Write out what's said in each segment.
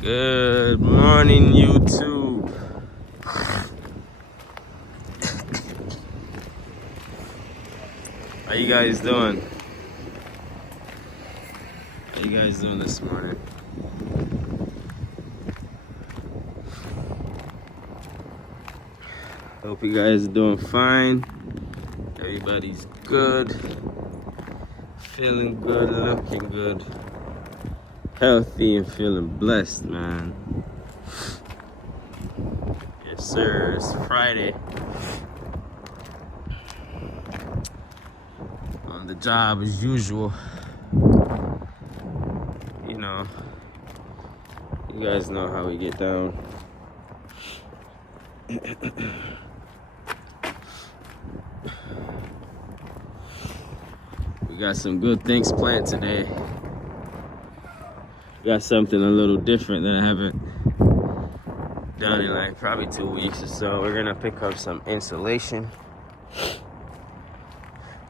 Good morning, YouTube. How you guys doing? How you guys doing this morning? Hope you guys are doing fine. Everybody's good. Feeling good, looking good. Healthy and feeling blessed, man. Yes, sir. It's Friday. On the job as usual. You know, you guys know how we get down. We got some good things planned today. Got something a little different that I haven't done in like probably 2 weeks or so. We're gonna pick up some insulation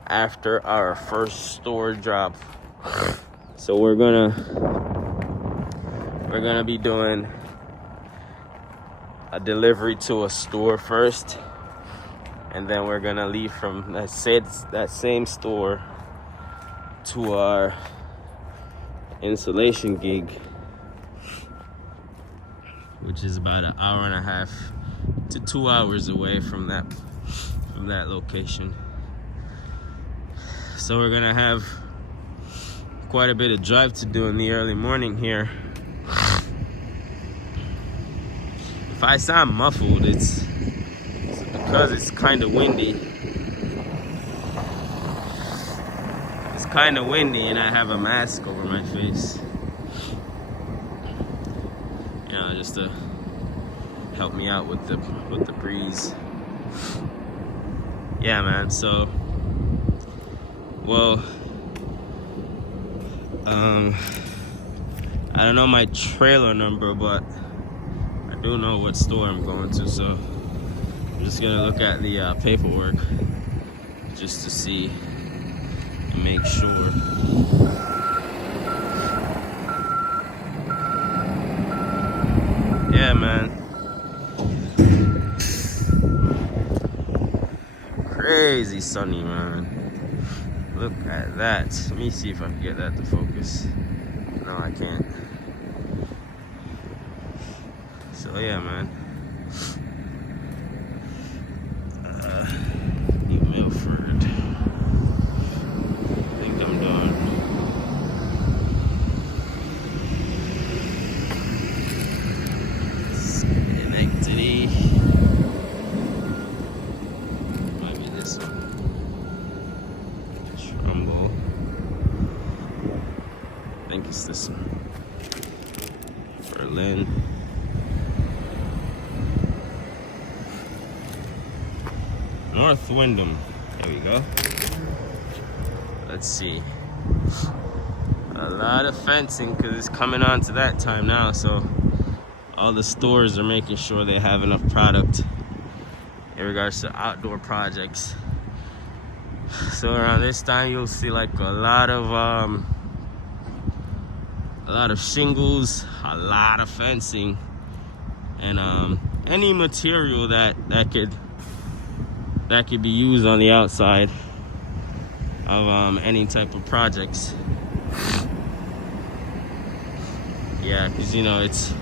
after our first store drop. So we're gonna be doing a delivery to a store first, and then we're gonna leave from that same store to our insulation gig, which is about an hour and a half to 2 hours away from that location. So we're gonna have quite a bit of drive to do in the early morning here. If I sound muffled, it's because it's kind of windy. It's kind of windy and I have a mask over my face. You know, just to help me out with the breeze. Yeah, man. So, well, I don't know my trailer number, but I do know what store I'm going to. So I'm just gonna look at the paperwork just to see and make sure. Yeah, man. Crazy sunny, man. Look at that. Let me see if I can get that to focus. No, I can't. So yeah, man. New Milford. I think I'm done. Schenectady. Might be this one. Trumbull. I think it's this one. Berlin. North Windham. There we go. Let's see. A lot of fencing because it's coming on to that time now, so all the stores are making sure they have enough product in regards to outdoor projects. So around this time you'll see like a lot of shingles, a lot of fencing, and any material that could be used on the outside of any type of projects. Yeah, because you know it's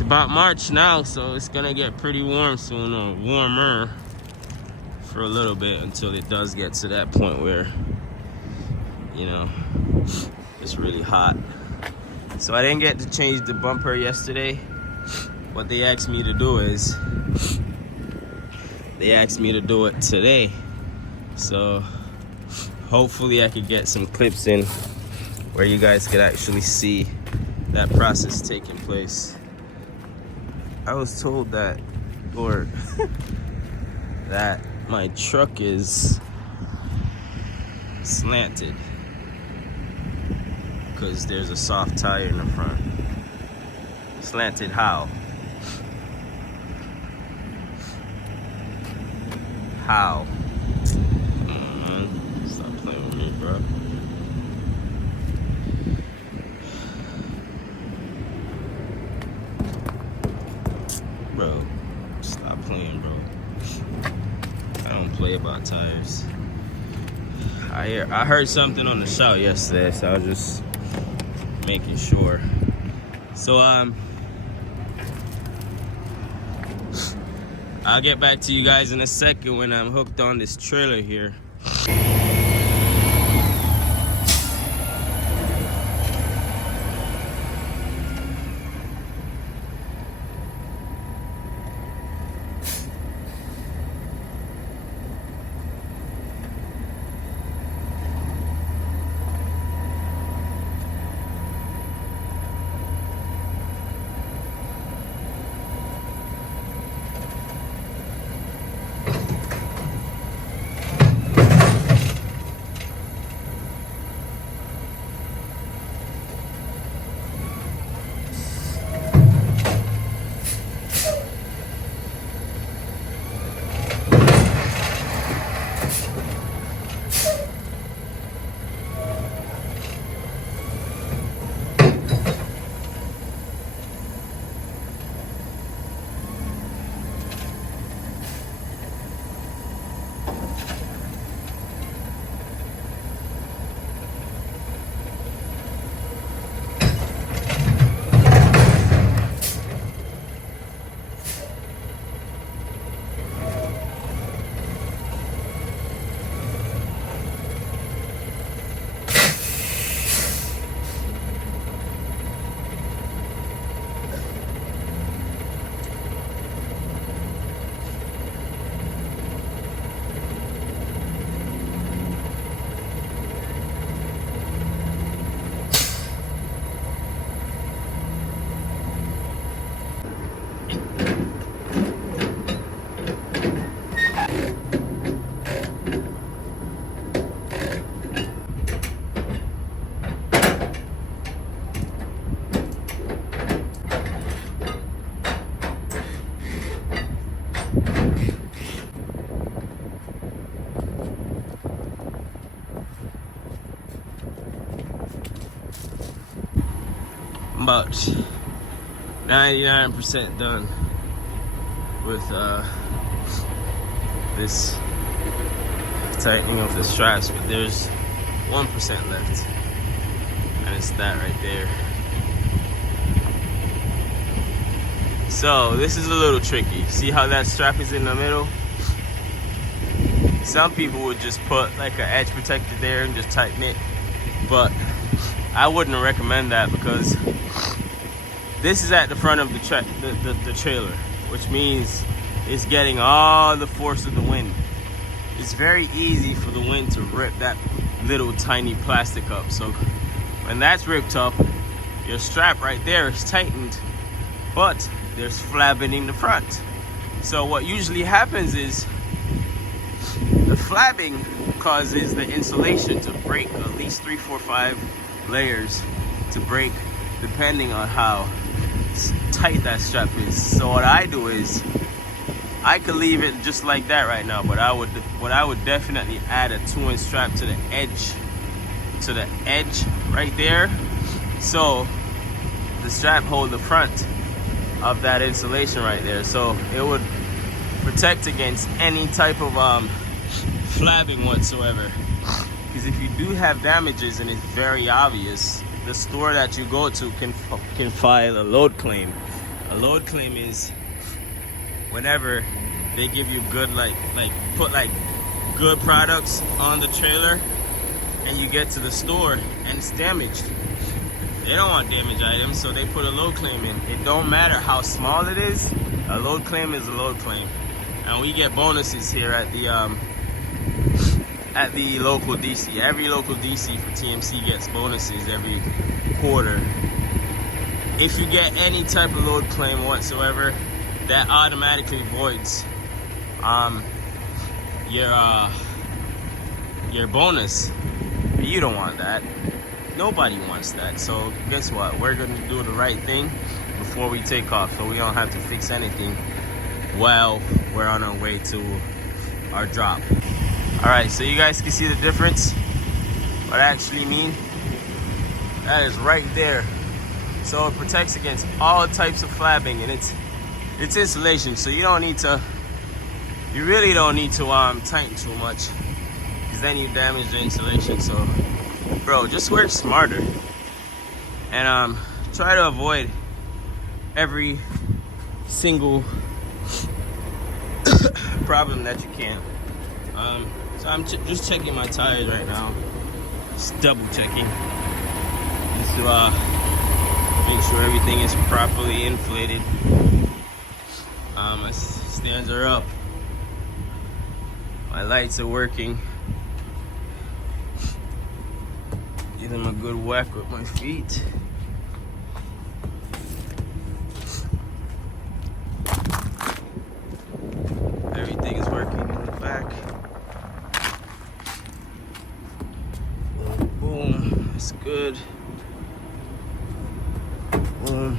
about March now, so it's gonna get pretty warm soon, or warmer for a little bit, until it does get to that point where, you know, it's really hot. So I didn't get to change the bumper yesterday. What they asked me to do is they asked me to do it today. So hopefully I could get some clips in where you guys could actually see that process taking place. I was told that, or that my truck is slanted because there's a soft tire in the front. Slanted how? How? Come on, man. Stop playing with me, bro. Bro, stop playing, bro. I don't play about tires. I heard something on the shout yesterday, so I was just making sure. So I'll get back to you guys in a second when I'm hooked on this trailer here. About 99% done with this tightening of the straps, but there's 1% left, and it's that right there. So this is a little tricky. See how that strap is in the middle? Some people would just put like an edge protector there and just tighten it, but I wouldn't recommend that because this is at the front of the trailer, which means it's getting all the force of the wind. It's very easy for the wind to rip that little tiny plastic up. So when that's ripped up, your strap right there is tightened, but there's flabbing in the front. So what usually happens is the flabbing causes the insulation to break at least 3, 4, 5 layers to break, depending on how tight that strap is. So what I do is I could leave it just like that right now, but I would definitely add a 2-inch strap to the edge right there, so the strap hold the front of that insulation right there, so it would protect against any type of flabbing whatsoever. Because if you do have damages and it's very obvious, the store that you go to can file a load claim. A load claim is whenever they give you good put good products on the trailer and you get to the store and it's damaged. They don't want damaged items, so they put a load claim in. It don't matter how small it is, a load claim is a load claim. And we get bonuses here at the local DC. Every local DC for TMC gets bonuses every quarter. If you get any type of load claim whatsoever, that automatically voids your bonus. But you don't want that. Nobody wants that. So guess what? We're gonna do the right thing before we take off, so we don't have to fix anything while we're on our way to our drop. Alright, so you guys can see the difference. What I actually mean, that is right there. So it protects against all types of flabbing, and it's insulation, so you don't need to. You really don't need to tighten too much, because then you damage the insulation. So, bro, just work smarter and try to avoid every single problem that you can. So I'm just checking my tires right now, just double checking, just to make sure everything is properly inflated. My stands are up, my lights are working. Give them a good whack with my feet. Everything is working in the back. Boom, boom, it's good. Boom,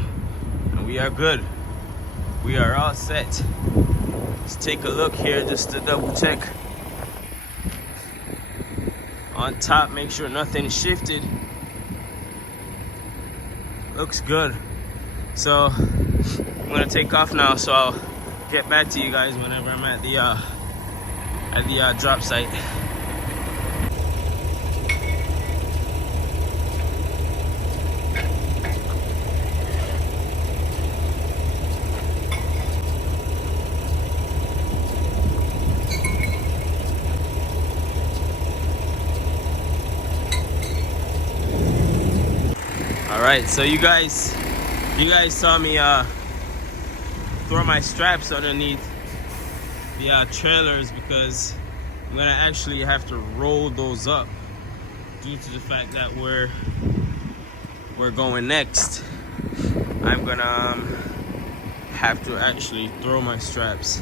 and we are good. We are all set. Let's take a look here just to double check. On top, make sure nothing shifted. Looks good. So I'm gonna take off now, so I'll get back to you guys whenever I'm at the drop site. All right, so you guys saw me throw my straps underneath the trailers, because I'm gonna actually have to roll those up due to the fact that we're going next. I'm gonna have to actually throw my straps,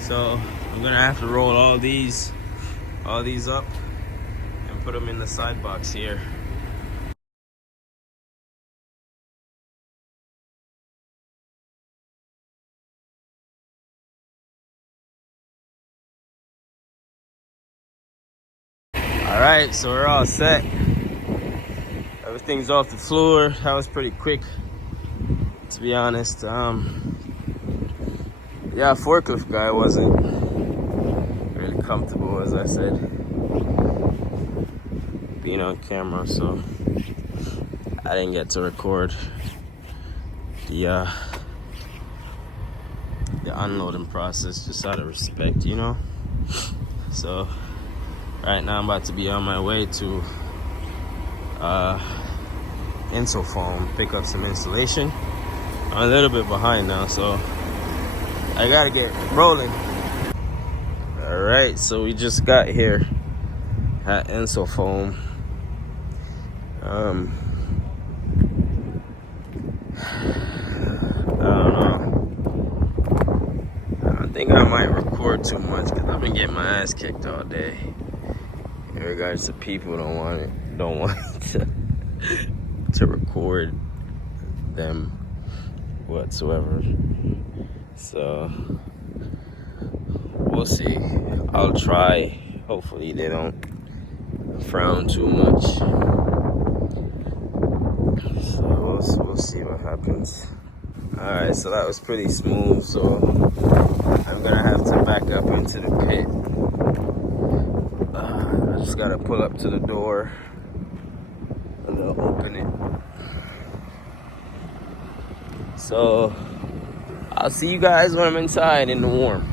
so I'm gonna have to roll all these up and put them in the side box here. All right, so we're all set. Everything's off the floor. That was pretty quick, to be honest. Yeah, forklift guy wasn't really comfortable, as I said, being on camera, so I didn't get to record the unloading process, just out of respect, you know. So right now I'm about to be on my way to Insofoam, pick up some insulation. I'm a little bit behind now, so I gotta get rolling. All right, so we just got here at Insofoam. I don't know. I think I might record too much because I've been getting my ass kicked all day. In regards to people don't want to record them whatsoever. So we'll see. I'll try. Hopefully they don't frown too much. So we'll see what happens. Alright, so that was pretty smooth, so I'm gonna have to back up into the pit. I just gotta pull up to the door and I'll open it. So I'll see you guys when I'm inside in the warm.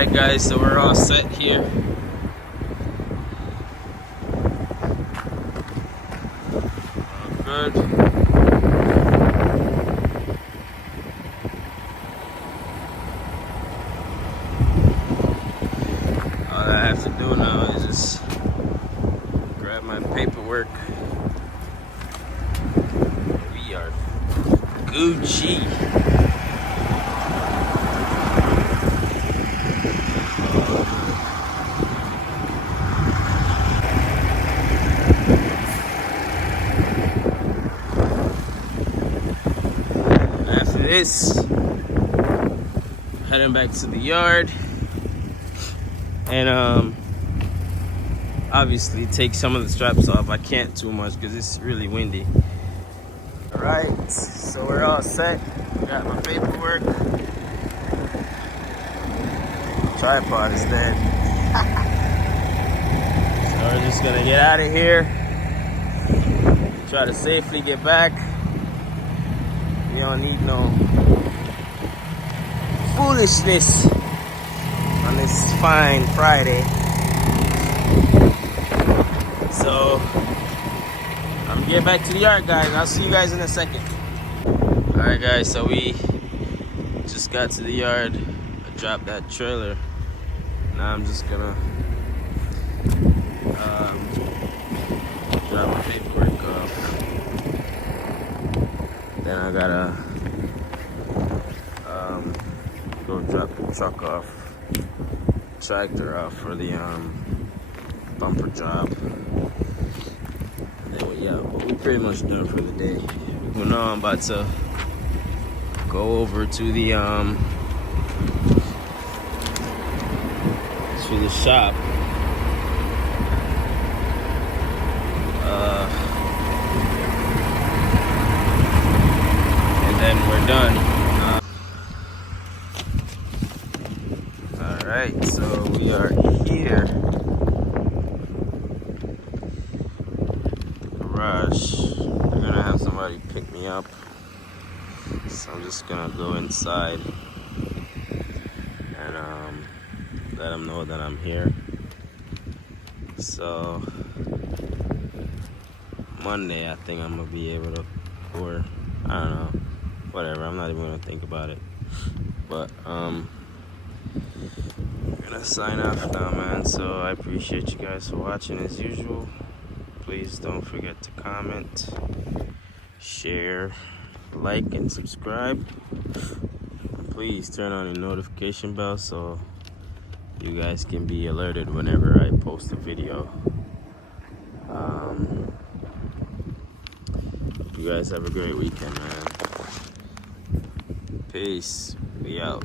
Alright guys, so we're all set here. All good. All I have to do now is just grab my paperwork. We are Gucci. This, heading back to the yard, and obviously take some of the straps off. I can't too much because it's really windy. All right, so we're all set. Got my paperwork. Tripod is dead. So we're just gonna get out of here. Try to safely get back. We don't need no foolishness on this fine Friday. So I'm gonna get back to the yard, guys. I'll see you guys in a second. Alright guys, so we just got to the yard. I dropped that trailer. Now I'm just gonna drop my paperwork off. Then I gotta go drop the truck off, tractor off for the bumper job. And then yeah, we're pretty much done for the day. Well, now I'm about to go over to the shop. And then we're done. Alright, so we are here. Garage. They're gonna have somebody pick me up. So I'm just gonna go inside and let them know that I'm here. So Monday I think I'm gonna be able to, or I don't know, whatever, I'm not even gonna think about it. But I'm gonna sign off now, man. So I appreciate you guys for watching as usual. Please don't forget to comment, share, like, and subscribe. please turn on the notification bell so you guys can be alerted whenever I post a video. You guys have a great weekend, man. Peace. We out.